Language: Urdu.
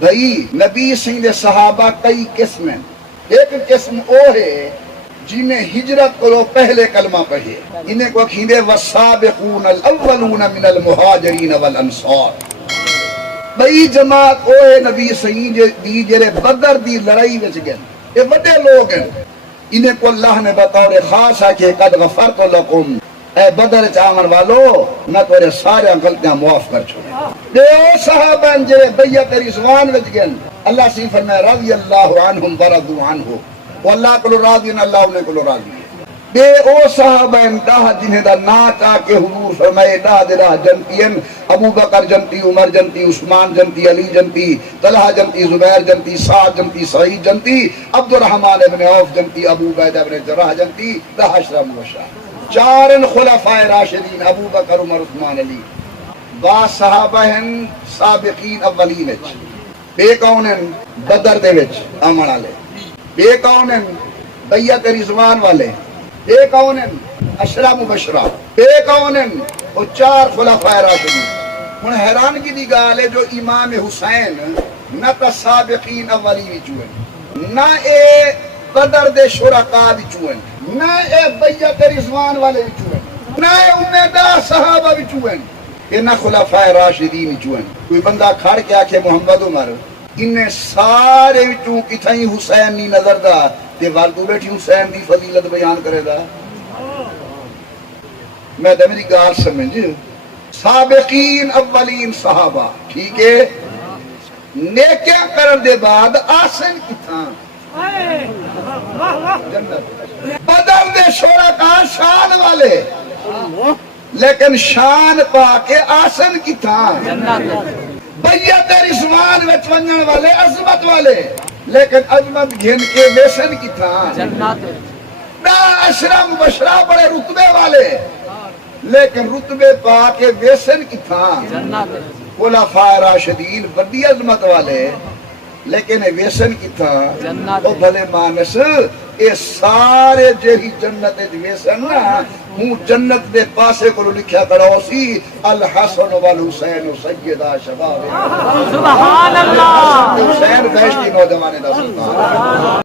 بھائی نبی سنگھ دے صحابہ کئی قسم ہیں. ایک قسم او ہے جنہیں ہجرت کرو پہلے کلمہ پڑھے، انہیں کو کھیندے والسابقون الاولون من المہاجرین والانصار. بھائی جماعت او ہے نبی سنگھ دی جڑے بدر دی لڑائی وچ گئے، یہ بڑے لوگ ہیں. انہیں کو اللہ نے بطور خاص ہے کہ قد غفرت لکم، اے بدر چاون والو میں تیرے سارے غلطیاں معاف کر چھوڑے. بے او صحابہ جڑے بیعت رضوان وچ گئے، اللہ سے فرمایا رضی اللہ عنہم ورضوا عنہ، وہ اللہ کو راضی ہیں، اللہ انہیں کو راضی ہے. بے او صحابہ داہ جنہیں دا نا چاہ کے حضور فرمائے داہ دے راہ جنتین، ابو بکر جنتی، عمر جنتی، عثمان جنتی، علی جنتی، طلحہ جنتی، زبیر جنتی، سعد جنتی، سعید جنتی، عبد الرحمن ابن عوف جنتی، ابو عبیدہ ابن جراح جنتی، داہ عشرہ مبشرہ. چارن خلفاء راشدین ابو بکر عمر عثمان علی با صحابہ ہیں سابقین اولین وچ. بے کون ہیں بدر دے وچ آمن والے، بے کون ہیں بیعت رضوان والے، بے کون ہیں عشرہ مبشرہ، بے کون ہیں وہ چار خلفاء راشدین. ہن حیرانگی دی گال ہے جو امام حسین نہ تا سابقین اولی وچوں ہیں، نہ اے بدر دے شرکاء وچوں ہیں، نہ اے بیعت رضوان والے وچوں ہیں، نہ اے امیدہ صحابہ وچوں ہیں، یہ نہ خلفاء راشدین وچوں ہیں. کوئی بندہ کھڑ کے آکھے محمد عمر انہیں سارے وچوں کتھائیں حسین نہیں نظر دا تے والدو بیٹھی حسین دی فضیلت بیان کرے دا. میں تے میری گال سمجھ، سابقین اولین صحابہ ٹھیک ہے، نیکیاں کرن دے بعد آسن کتھاں جنت. بدر دے شرکاء شان والے لیکن شان پا کے آسن کتھاں بیعت رضوان وچ ونجن والے عظمت والے لیکن عظمت گھن کے ویسن کتھاں. دا عشرہ مبشرہ بڑے رتبے والے لیکن رتبے پا کے ویسن کتھاں. خلفاء راشدین بڑی عظمت والے لیکن ویسن کتھاں. او بھلے مانس اے سارے جہی جنت ویسن نا ہوں جنت دے پاسے کو لکھیا کرو سی الحسن والحسین سیدہ شباب. سبحان اللہ. حسین بیشتی نوجوانے دا سلطان.